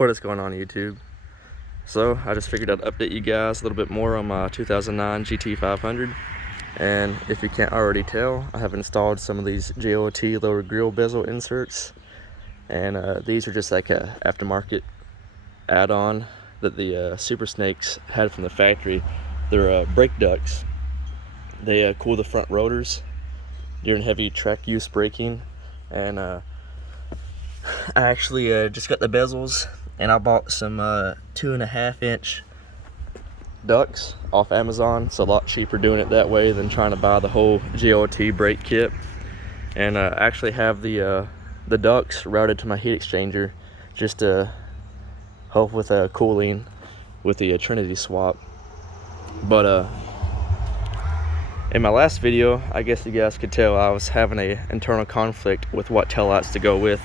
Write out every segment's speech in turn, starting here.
What is going on, YouTube? So I just figured I'd update you guys a little bit more on my 2009 GT500, and if you can't already tell, I have installed some of these GOT lower grill bezel inserts, and these are just like a aftermarket add-on that the Super Snakes had from the factory. They're brake ducts. They cool the front rotors during heavy track use braking, and I actually just got the bezels, and I bought some 2.5-inch ducts off Amazon. It's a lot cheaper doing it that way than trying to buy the whole GOT brake kit. And actually have the ducts routed to my heat exchanger just to help with cooling with the Trinity swap. But in my last video, I guess you guys could tell I was having an internal conflict with what tail lights to go with.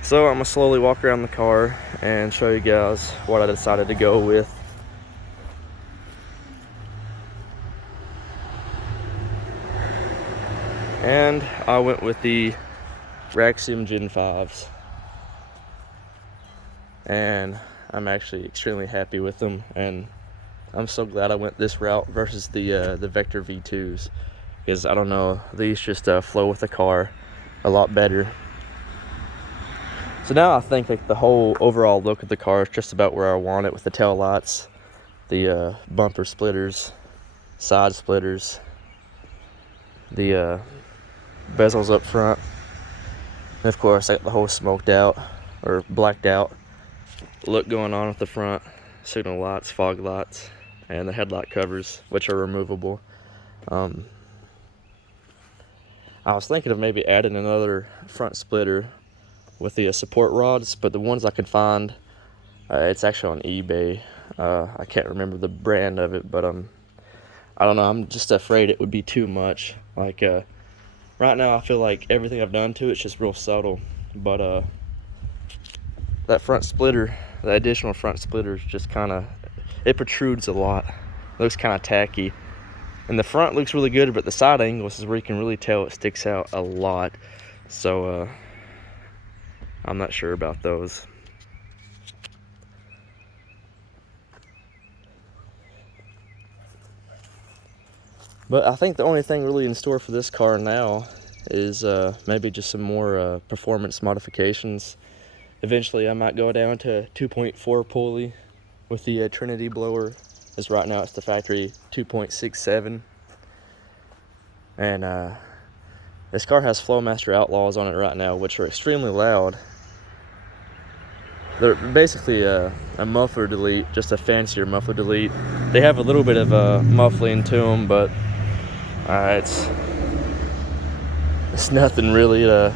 So I'm gonna slowly walk around the car and show you guys what I decided to go with. And I went with the Raxiom Gen 5s. And I'm actually extremely happy with them, and I'm so glad I went this route versus the Vector V2s, because I don't know, these just flow with the car a lot better. So now I think like the whole overall look of the car is just about where I want it, with the tail lights, the bumper splitters, side splitters, the bezels up front, and of course I got the whole smoked out or blacked out look going on at the front, signal lights, fog lights, and the headlight covers, which are removable. I was thinking of maybe adding another front splitter with the support rods, but the ones I could find, it's actually on eBay. I can't remember the brand of it, but I don't know, I'm just afraid it would be too much. Like right now I feel like everything I've done to it's just real subtle, but that front splitter, the additional front splitter, is just kind of, it protrudes a lot, looks kind of tacky. And the front looks really good, but the side angles is where you can really tell it sticks out a lot. So I'm not sure about those. But I think the only thing really in store for this car now is maybe just some more performance modifications. Eventually I might go down to 2.4 pulley with the Trinity blower, as right now it's the factory 2.67. And this car has Flowmaster Outlaws on it right now, which are extremely loud. They're basically a muffler delete, just a fancier muffler delete. They have a little bit of muffling to them, but it's nothing really to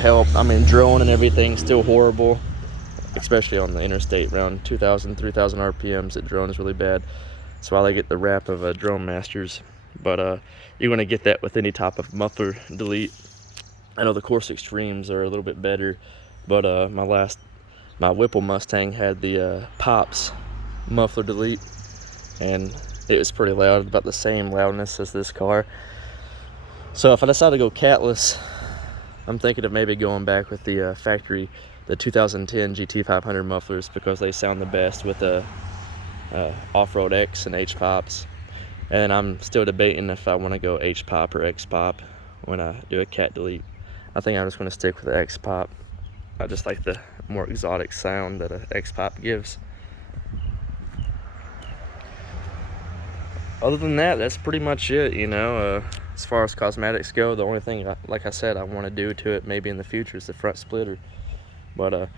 help. I mean, drone and everything's still horrible, especially on the interstate around 2,000, 3,000 RPMs. That drone is really bad. That's why they get the rap of drone masters. But you're gonna get that with any type of muffler delete. I know the Course Extremes are a little bit better, but my Whipple Mustang had the Pops muffler delete, and it was pretty loud, about the same loudness as this car. So if I decide to go catless, I'm thinking of maybe going back with the factory, the 2010 GT500 mufflers, because they sound the best with the off-road X and H pops. And I'm still debating if I want to go H pop or X pop when I do a cat delete. I think I'm just going to stick with the X pop. I just like the more exotic sound that an X pop gives. Other than that, that's pretty much it, you know. As far as cosmetics go, the only thing, like I said, I want to do to it maybe in the future is the front splitter. But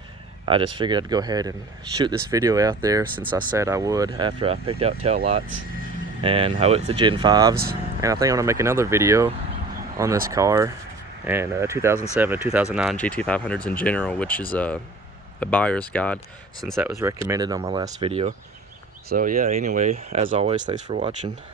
I just figured I'd go ahead and shoot this video out there, since I said I would, after I picked out tail lights. And I went with the Gen 5s. And I think I'm going to make another video on this car and 2007 2009 GT500s in general, which is a buyer's guide, since that was recommended on my last video. So yeah, anyway, as always, thanks for watching.